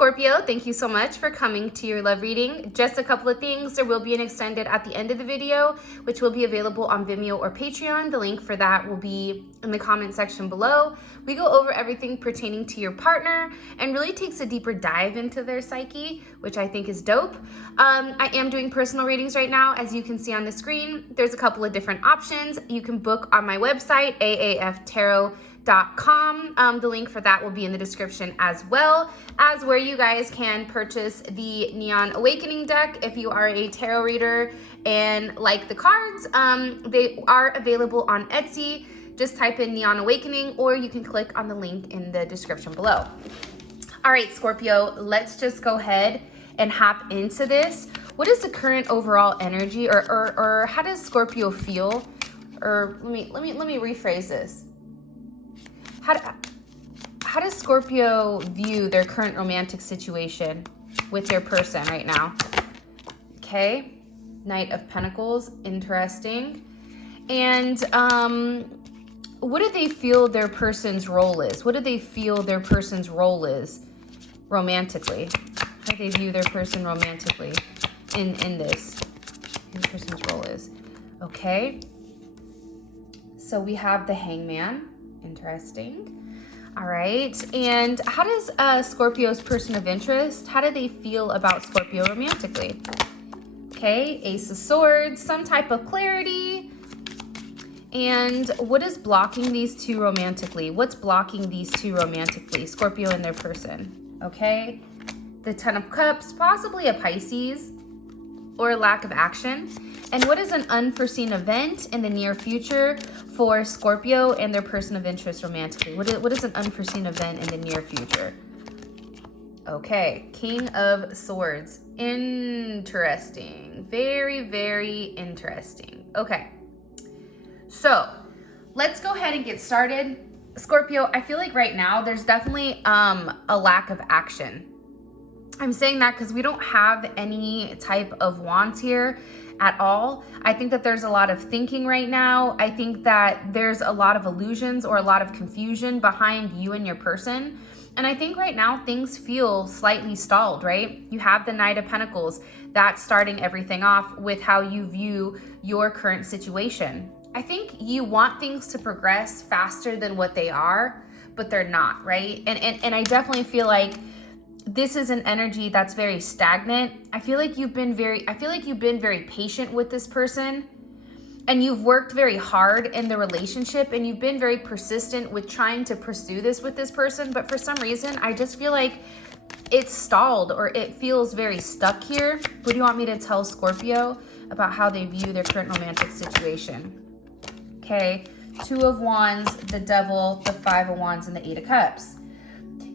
Scorpio, thank you so much for coming to your love reading. Just a couple of things. There will be an extended at the end of the video, which will be available on Vimeo or Patreon. The link for that will be in the comment section below. We go over everything pertaining to your partner and really takes a deeper dive into their psyche, which I think is dope. I am doing personal readings right now. As you can see on the screen, there's a couple of different options. You can book on my website, aaftarot.com. The link for that will be in the description, as well as where you guys can purchase the Neon Awakening deck. If you are a tarot reader and like the cards, they are available on Etsy. Just type in Neon Awakening, or you can click on the link in the description below. All right, Scorpio, let's just go ahead and hop into this. What is the current overall energy, or how does Scorpio feel? Or let me rephrase this. How does Scorpio view their current romantic situation with their person right now? Okay, Knight of Pentacles, interesting. And what do they feel their person's role is? What do they feel their person's role is romantically? How do they view their person romantically in this? Who the person's role is? Okay. So we have the Hangman. Interesting. All right. And how does Scorpio's person of interest, how do they feel about Scorpio romantically? Okay. Ace of Swords, some type of clarity. And what is blocking these two romantically? What's blocking these two romantically? Scorpio and their person. Okay. The Ten of Cups, possibly a Pisces, or a lack of action. And what is an unforeseen event in the near future for Scorpio and their person of interest romantically? What is an unforeseen event in the near future? Okay, King of Swords. Interesting. Very, very interesting. Okay, so let's go ahead and get started. Scorpio, I feel like right now there's definitely a lack of action. I'm saying that because we don't have any type of wands here at all. I think that there's a lot of thinking right now. I think that there's a lot of illusions or a lot of confusion behind you and your person. And I think right now things feel slightly stalled, right? You have the Knight of Pentacles. That's starting everything off with how you view your current situation. I think you want things to progress faster than what they are, but they're not, right? And I definitely feel like this is an energy that's very stagnant. I feel like you've been very patient with this person, and you've worked very hard in the relationship, and you've been very persistent with trying to pursue this with this person. But for some reason, I just feel like it's stalled, or it feels very stuck here. What do you want me to tell Scorpio about how they view their current romantic situation? Okay, Two of Wands, the Devil, the Five of Wands, and the Eight of Cups.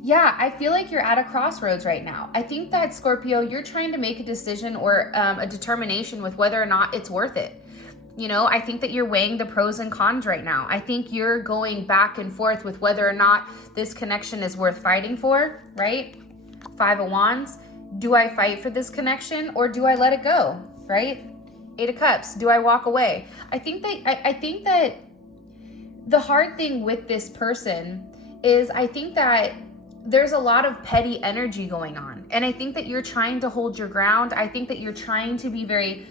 Yeah, I feel like you're at a crossroads right now. I think that, Scorpio, you're trying to make a decision or a determination with whether or not it's worth it. You know, I think that you're weighing the pros and cons right now. I think you're going back and forth with whether or not this connection is worth fighting for, right? Five of Wands. Do I fight for this connection, or do I let it go, right? Eight of Cups. Do I walk away? I think that the hard thing with this person is, I think that there's a lot of petty energy going on. And I think that you're trying to hold your ground. I think that you're trying to be very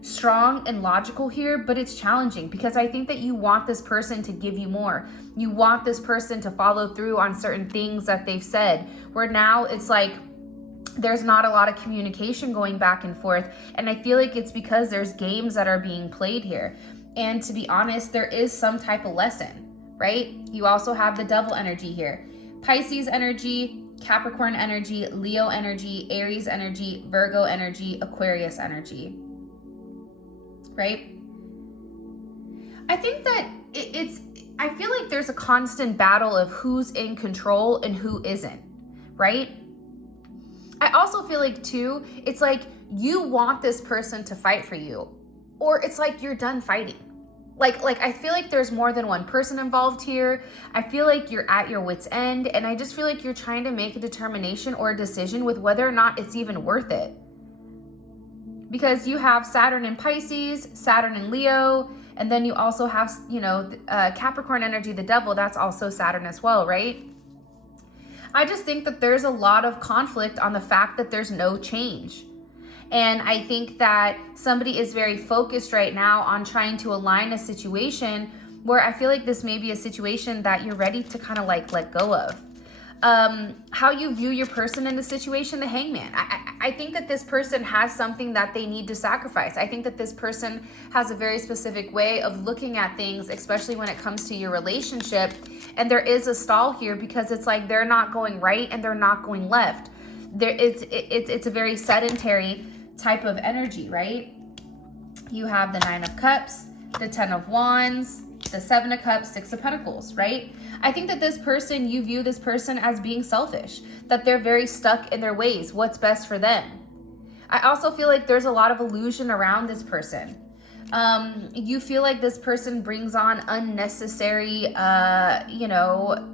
strong and logical here, but it's challenging because I think that you want this person to give you more. You want this person to follow through on certain things that they've said, where now it's like there's not a lot of communication going back and forth. And I feel like it's because there's games that are being played here. And to be honest, there is some type of lesson, right? You also have the Devil energy here. Pisces energy, Capricorn energy, Leo energy, Aries energy, Virgo energy, Aquarius energy, right? I think that I feel like there's a constant battle of who's in control and who isn't, right? I also feel like too, it's like you want this person to fight for you, or it's like you're done fighting. Like I feel like there's more than one person involved here. I feel like you're at your wit's end, and I just feel like you're trying to make a determination or a decision with whether or not it's even worth it. Because you have Saturn in Pisces, Saturn in Leo, and then you also have, you know, Capricorn energy, the Devil, that's also Saturn as well, right? I just think that there's a lot of conflict on the fact that there's no change. And I think that somebody is very focused right now on trying to align a situation where I feel like this may be a situation that you're ready to kind of like let go of. How you view your person in the situation, the Hangman. I think that this person has something that they need to sacrifice. I think that this person has a very specific way of looking at things, especially when it comes to your relationship. And there is a stall here because it's like they're not going right and they're not going left. It's a very sedentary type of energy, right? You have the 9 of Cups, the 10 of Wands, the 7 of Cups, 6 of Pentacles, right? I think that this person, you view this person as being selfish, that they're very stuck in their ways, what's best for them. I also feel like there's a lot of illusion around this person. You feel like this person brings on unnecessary,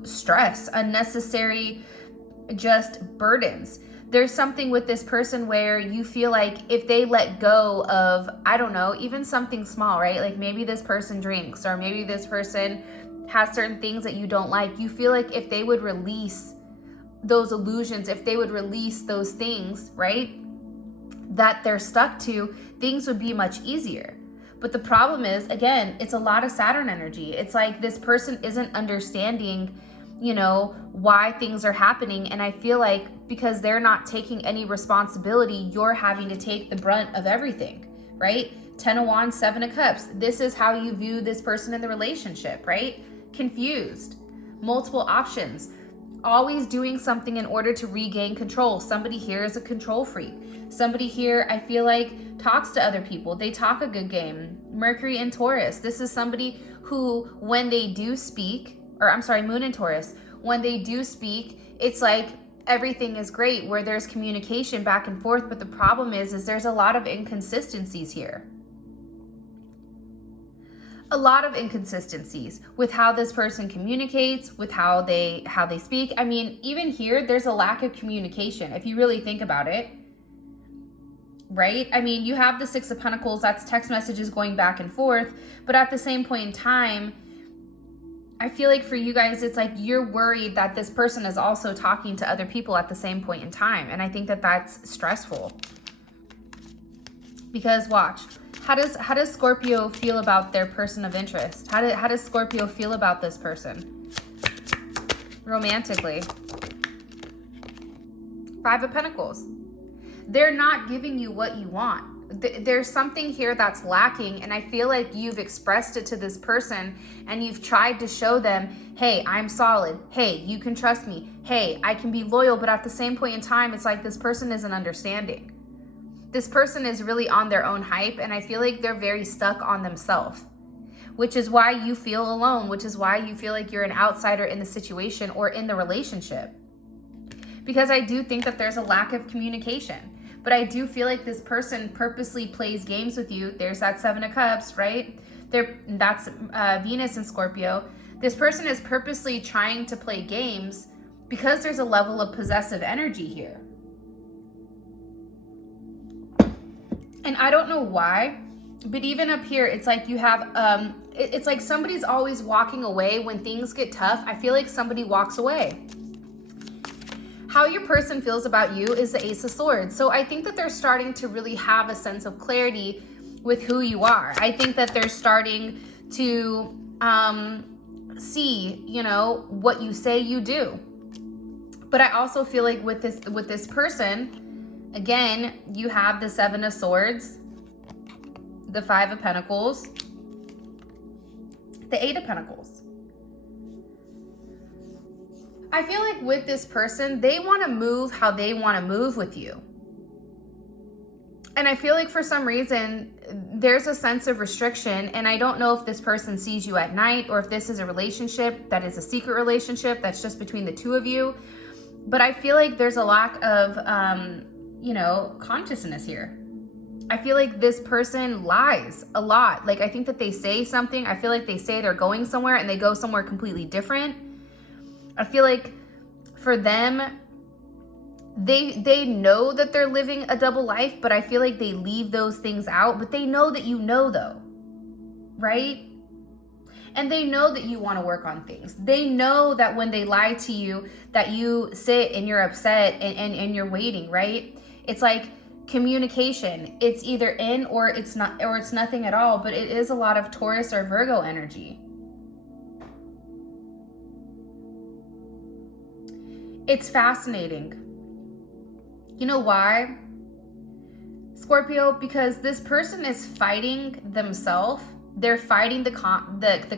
stress, unnecessary just burdens. There's something with this person where you feel like if they let go of, I don't know, even something small, right? Like maybe this person drinks, or maybe this person has certain things that you don't like. You feel like if they would release those illusions, if they would release those things, right, that they're stuck to, things would be much easier. But the problem is, again, it's a lot of Saturn energy. It's like this person isn't understanding, why things are happening. And I feel like because they're not taking any responsibility, you're having to take the brunt of everything, right? 10 of Wands, 7 of Cups. This is how you view this person in the relationship, right? Confused, multiple options, always doing something in order to regain control. Somebody here is a control freak. Somebody here, I feel like, talks to other people. They talk a good game. Mercury and Taurus. This is somebody who, when they do speak, Moon and Taurus, when they do speak, it's like everything is great, where there's communication back and forth. But the problem is there's a lot of inconsistencies here. A lot of inconsistencies with how this person communicates, with how they speak. I mean, even here, there's a lack of communication, if you really think about it, right? I mean, you have the 6 of Pentacles, that's text messages going back and forth, but at the same point in time, I feel like for you guys, it's like you're worried that this person is also talking to other people at the same point in time. And I think that that's stressful. Because watch, how does Scorpio feel about their person of interest? How does Scorpio feel about this person? Romantically. 5 of Pentacles. They're not giving you what you want. There's something here that's lacking, and I feel like you've expressed it to this person and you've tried to show them, hey, I'm solid. Hey, you can trust me. Hey, I can be loyal. But at the same point in time, it's like this person isn't understanding. This person is really on their own hype, and I feel like they're very stuck on themselves, which is why you feel alone, which is why you feel like you're an outsider in the situation or in the relationship. Because I do think that there's a lack of communication. But I do feel like this person purposely plays games with you. There's that 7 of Cups, right? That's Venus and Scorpio. This person is purposely trying to play games because there's a level of possessive energy here. And I don't know why, but even up here, it's like you have, it's like somebody's always walking away when things get tough. I feel like somebody walks away. How your person feels about you is the Ace of Swords. So I think that they're starting to really have a sense of clarity with who you are. I think that they're starting to see, what you say you do. But I also feel like with this person, again, you have the 7 of Swords, the 5 of Pentacles, the 8 of Pentacles. I feel like with this person, they want to move how they want to move with you. And I feel like for some reason, there's a sense of restriction. And I don't know if this person sees you at night or if this is a relationship that is a secret relationship that's just between the two of you. But I feel like there's a lack of, consciousness here. I feel like this person lies a lot. Like, I think that they say something. I feel like they say they're going somewhere and they go somewhere completely different. I feel like for them, they know that they're living a double life, but I feel like they leave those things out. But they know that though, right? And they know that you want to work on things. They know that when they lie to you, that you sit and you're upset and you're waiting, right? It's like communication. It's either in or it's not, or it's nothing at all, but it is a lot of Taurus or Virgo energy. It's fascinating. You know why, Scorpio? Because this person is fighting themselves. They're fighting the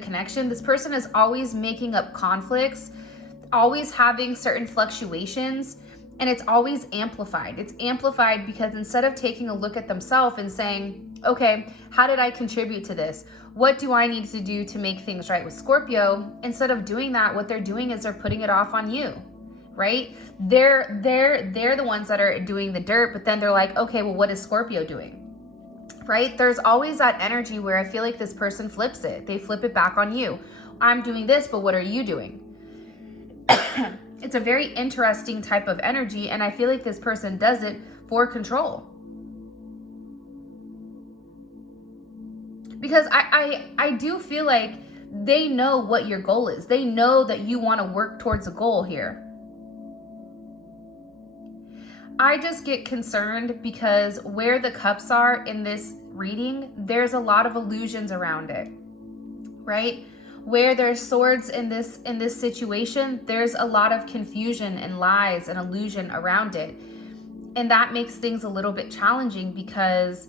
connection. This person is always making up conflicts, always having certain fluctuations, and it's always amplified. It's amplified because instead of taking a look at themselves and saying, okay, how did I contribute to this? What do I need to do to make things right with Scorpio? Instead of doing that, what they're doing is they're putting it off on you, right? They're the ones that are doing the dirt, but then they're like, okay, well, what is Scorpio doing? Right? There's always that energy where I feel like this person flips it. They flip it back on you. I'm doing this, but what are you doing? It's a very interesting type of energy, and I feel like this person does it for control. Because I do feel like they know what your goal is. They know that you want to work towards a goal here. I just get concerned because where the cups are in this reading, there's a lot of illusions around it, right? Where there's swords in this situation, there's a lot of confusion and lies and illusion around it. And that makes things a little bit challenging because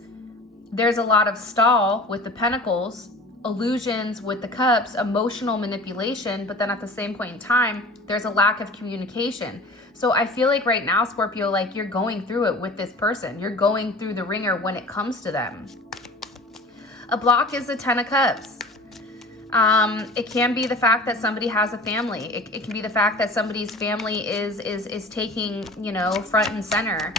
there's a lot of stall with the pentacles, illusions with the cups, emotional manipulation, but then at the same point in time, there's a lack of communication. So I feel like right now, Scorpio, like you're going through it with this person. You're going through the ringer when it comes to them. A block is the 10 of Cups. It can be the fact that somebody has a family. It can be the fact that somebody's family is taking, front and center.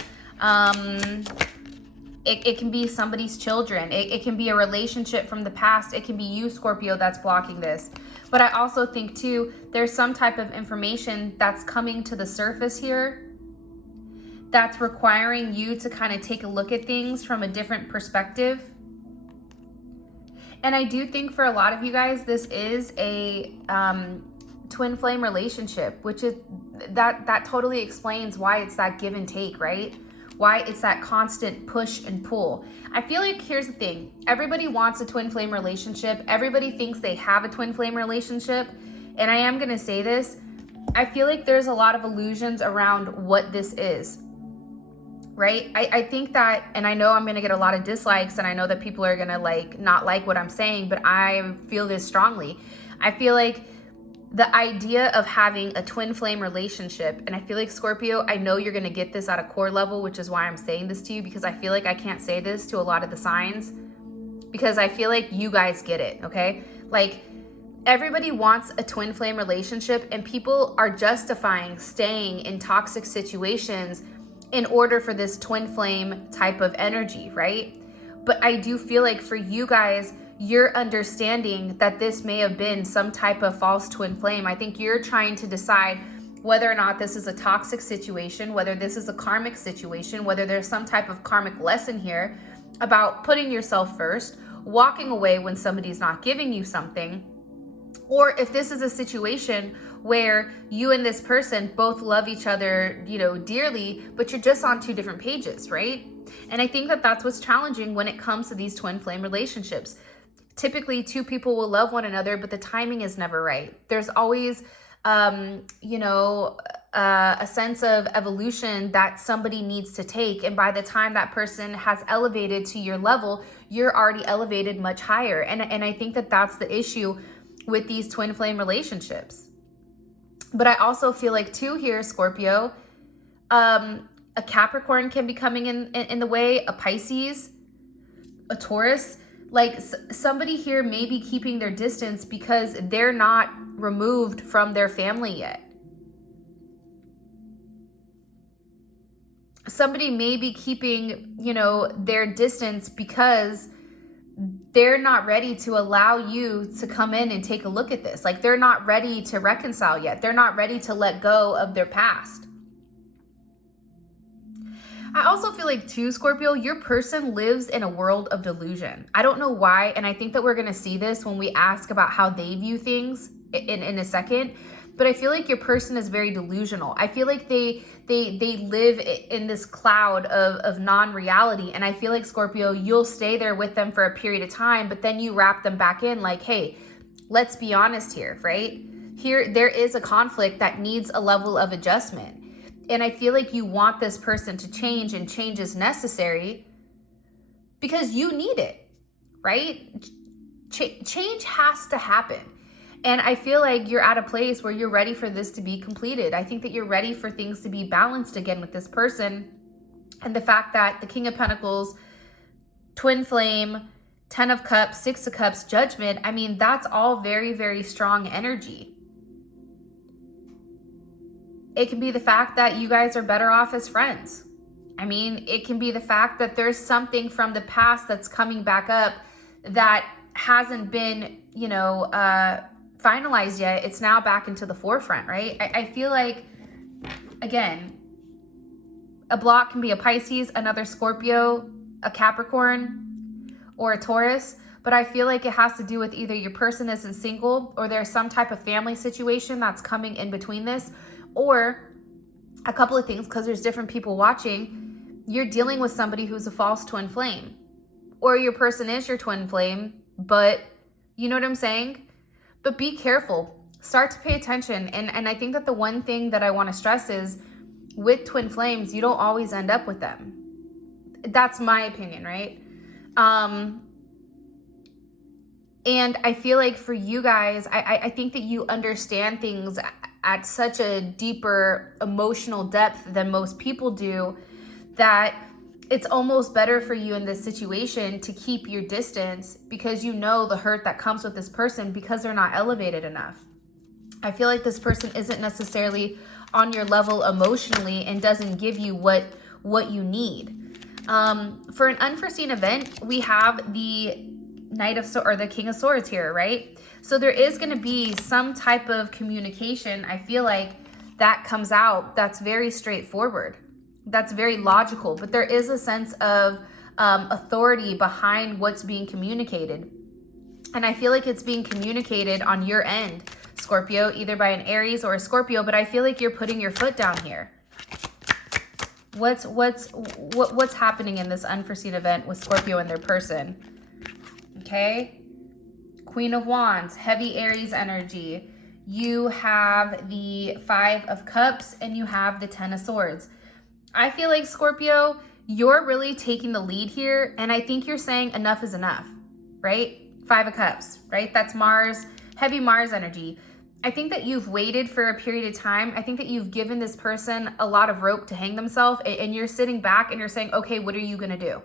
It can be somebody's children. It can be a relationship from the past. It can be you, Scorpio, that's blocking this. But I also think, too, there's some type of information that's coming to the surface here that's requiring you to kind of take a look at things from a different perspective. And I do think for a lot of you guys, this is a twin flame relationship, which is that totally explains why it's that give and take, right? Why it's that constant push and pull. I feel like here's the thing. Everybody wants a twin flame relationship. Everybody thinks they have a twin flame relationship. And I am going to say this. I feel like there's a lot of illusions around what this is, right? I think that, and I know I'm going to get a lot of dislikes, and I know that people are going to not like what I'm saying, but I feel this strongly. I feel like the idea of having a twin flame relationship, and I feel like Scorpio, I know you're going to get this at a core level, which is why I'm saying this to you, because I feel like I can't say this to a lot of the signs because I feel like you guys get it, okay? Like everybody wants a twin flame relationship, and people are justifying staying in toxic situations in order for this twin flame type of energy, right? But I do feel like for you guys, you're understanding that this may have been some type of false twin flame. I think you're trying to decide whether or not this is a toxic situation, whether this is a karmic situation, whether there's some type of karmic lesson here about putting yourself first, walking away when somebody's not giving you something, or if this is a situation where you and this person both love each other, dearly, but you're just on two different pages, right? And I think that that's what's challenging when it comes to these twin flame relationships. Typically, two people will love one another, but the timing is never right. There's always, a sense of evolution that somebody needs to take. And by the time that person has elevated to your level, you're already elevated much higher. And I think that that's the issue with these twin flame relationships. But I also feel like, too, here, Scorpio, a Capricorn can be coming in the way, a Pisces, a Taurus. Like somebody here may be keeping their distance because they're not removed from their family yet. Somebody may be keeping, their distance because they're not ready to allow you to come in and take a look at this. Like they're not ready to reconcile yet. They're not ready to let go of their past. I also feel like too, Scorpio, your person lives in a world of delusion. I don't know why, and I think that we're going to see this when we ask about how they view things in a second. But I feel like your person is very delusional. I feel like they live in this cloud of non-reality. And I feel like, Scorpio, you'll stay there with them for a period of time, but then you wrap them back in like, hey, let's be honest here, right? Here, there is a conflict that needs a level of adjustment. And I feel like you want this person to change, and change is necessary because you need it, right? Change has to happen. And I feel like you're at a place where you're ready for this to be completed. I think that you're ready for things to be balanced again with this person. And the fact that the King of Pentacles, Twin Flame, 10 of Cups, 6 of Cups, Judgment, I mean, that's all very, very strong energy. It can be the fact that you guys are better off as friends. I mean, it can be the fact that there's something from the past that's coming back up that hasn't been, finalized yet. It's now back into the forefront, right? I feel like, again, a block can be a Pisces, another Scorpio, a Capricorn, or a Taurus. But I feel like it has to do with either your person isn't single, or there's some type of family situation that's coming in between this, or a couple of things, because there's different people watching. You're dealing with somebody who's a false twin flame, or your person is your twin flame, but you know what I'm saying? But be careful. Start to pay attention. And I think that the one thing that I want to stress is with twin flames, you don't always end up with them. That's my opinion, right? And I feel like for you guys, I think that you understand things at such a deeper emotional depth than most people do, that it's almost better for you in this situation to keep your distance, because you know the hurt that comes with this person because they're not elevated enough. I feel like this person isn't necessarily on your level emotionally and doesn't give you what you need. For an unforeseen event, we have the the King of Swords here, right? So there is going to be some type of communication, I feel like, that comes out that's very straightforward, that's very logical, but there is a sense of authority behind what's being communicated. And I feel like it's being communicated on your end, Scorpio, either by an Aries or a Scorpio, but I feel like you're putting your foot down here. What's happening in this unforeseen event with Scorpio and their person? Okay. Queen of Wands, heavy Aries energy. You have the 5 of Cups and you have the 10 of Swords. I feel like, Scorpio, you're really taking the lead here. And I think you're saying enough is enough, right? 5 of Cups, right? That's Mars, heavy Mars energy. I think that you've waited for a period of time. I think that you've given this person a lot of rope to hang themselves, and you're sitting back and you're saying, okay, what are you going to do?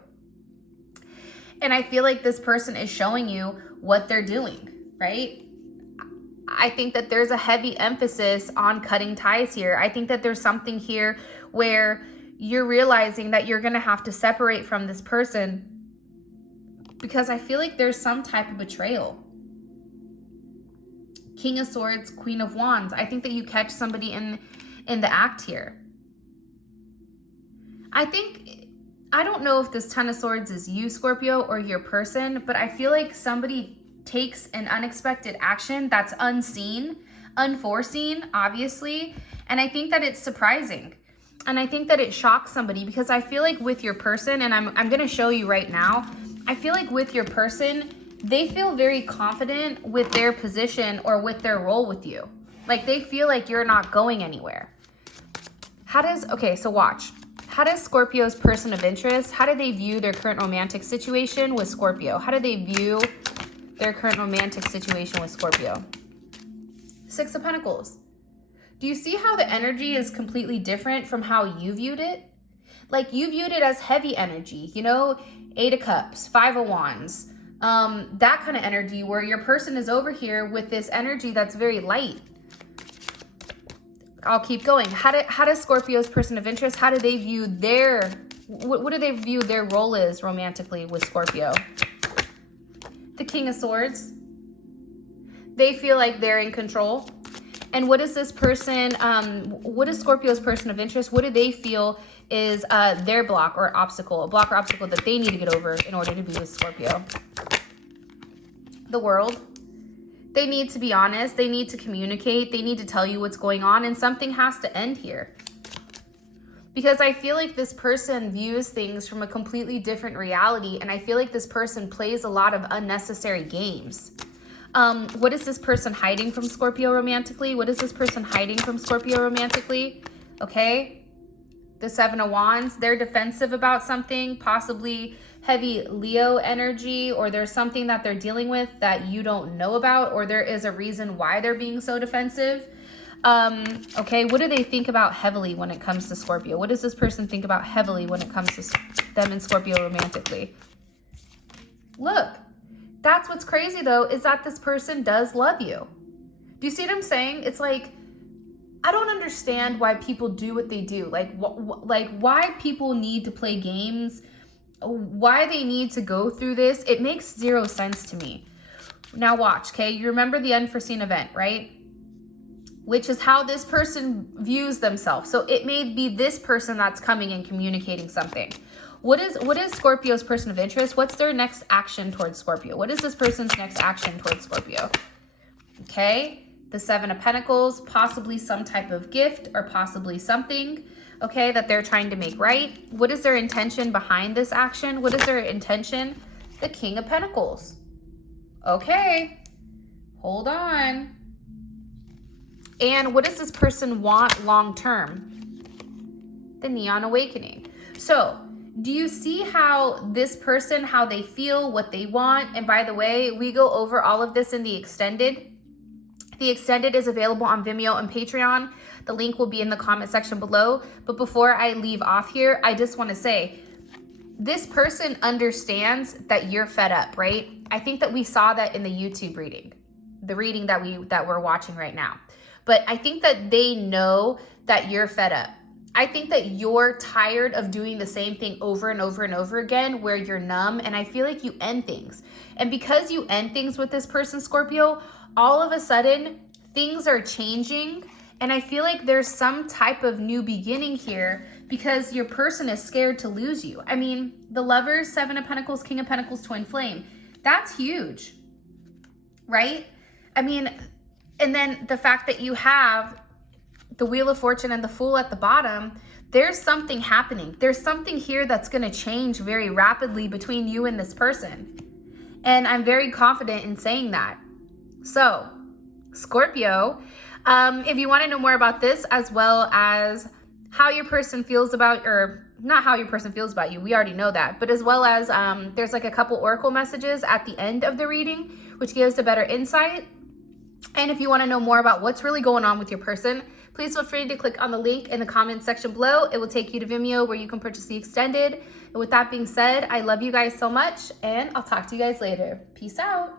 And I feel like this person is showing you what they're doing, right? I think that there's a heavy emphasis on cutting ties here. I think that there's something here where you're realizing that you're going to have to separate from this person, because I feel like there's some type of betrayal. King of Swords, Queen of Wands. I think that you catch somebody in the act here. I don't know if this 10 of Swords is you, Scorpio, or your person, but I feel like somebody takes an unexpected action that's unseen, unforeseen, obviously. And I think that it's surprising. And I think that it shocks somebody, because I feel like with your person, and I'm going to show you right now, I feel like with your person, they feel very confident with their position or with their role with you. Like they feel like you're not going anywhere. Okay, so watch. How does Scorpio's person of interest, how do they view their current romantic situation with Scorpio? How do they view their current romantic situation with Scorpio? 6 of Pentacles. Do you see how the energy is completely different from how you viewed it? Like you viewed it as heavy energy, 8 of Cups, 5 of Wands, that kind of energy, where your person is over here with this energy that's very light. I'll keep going. How does Scorpio's person of interest, how do they view what do they view their role is romantically with Scorpio? The King of Swords. They feel like they're in control. And what is this person, what is Scorpio's person of interest? What do they feel is their block or obstacle, a block or obstacle that they need to get over in order to be with Scorpio? The World. They need to be honest. They need to communicate. They need to tell you what's going on, and something has to end here. Because I feel like this person views things from a completely different reality, and I feel like this person plays a lot of unnecessary games. What is this person hiding from Scorpio romantically? What is this person hiding from Scorpio romantically? Okay. The Seven of Wands. They're defensive about something, possibly heavy Leo energy, or there's something that they're dealing with that you don't know about, or there is a reason why they're being so defensive. Okay, what do they think about heavily when it comes to Scorpio? What does this person think about heavily when it comes to them and Scorpio romantically? Look, that's what's crazy though, is that this person does love you. Do you see what I'm saying? It's like, I don't understand why people do what they do. Like why people need to play games, why they need to go through this. It makes zero sense to me. Now watch, okay? You remember the unforeseen event, right? Which is how this person views themselves. So it may be this person that's coming and communicating something. What is Scorpio's person of interest? What's their next action towards Scorpio? What is this person's next action towards Scorpio? Okay, the Seven of Pentacles, possibly some type of gift or possibly something, okay, that they're trying to make right. What is their intention behind this action? What is their intention? The King of Pentacles. Okay, hold on. And what does this person want long term? The Neon Awakening. So do you see how this person, how they feel, what they want? And by the way, we go over all of this in the extended. The extended is available on Vimeo and Patreon. The link will be in the comment section below. But before I leave off here, I just want to say, this person understands that you're fed up, right? I think that we saw that in the YouTube reading, the reading that we're watching right now. But I think that they know that you're fed up. I think that you're tired of doing the same thing over and over and over again, where you're numb, and I feel like you end things. And because you end things with this person, Scorpio, all of a sudden things are changing, and I feel like there's some type of new beginning here because your person is scared to lose you. I mean, the Lovers, Seven of Pentacles, King of Pentacles, Twin Flame, that's huge, right? I mean, and then the fact that you have the Wheel of Fortune and the Fool at the bottom, there's something happening. There's something here that's going to change very rapidly between you and this person. And I'm very confident in saying that. So, Scorpio, if you want to know more about this, as well as how your person feels about, or not how your person feels about you, we already know that, but as well as there's like a couple oracle messages at the end of the reading, which gives a better insight. And if you want to know more about what's really going on with your person, please feel free to click on the link in the comment section below. It will take you to Vimeo where you can purchase the extended. And with that being said, I love you guys so much, and I'll talk to you guys later. Peace out.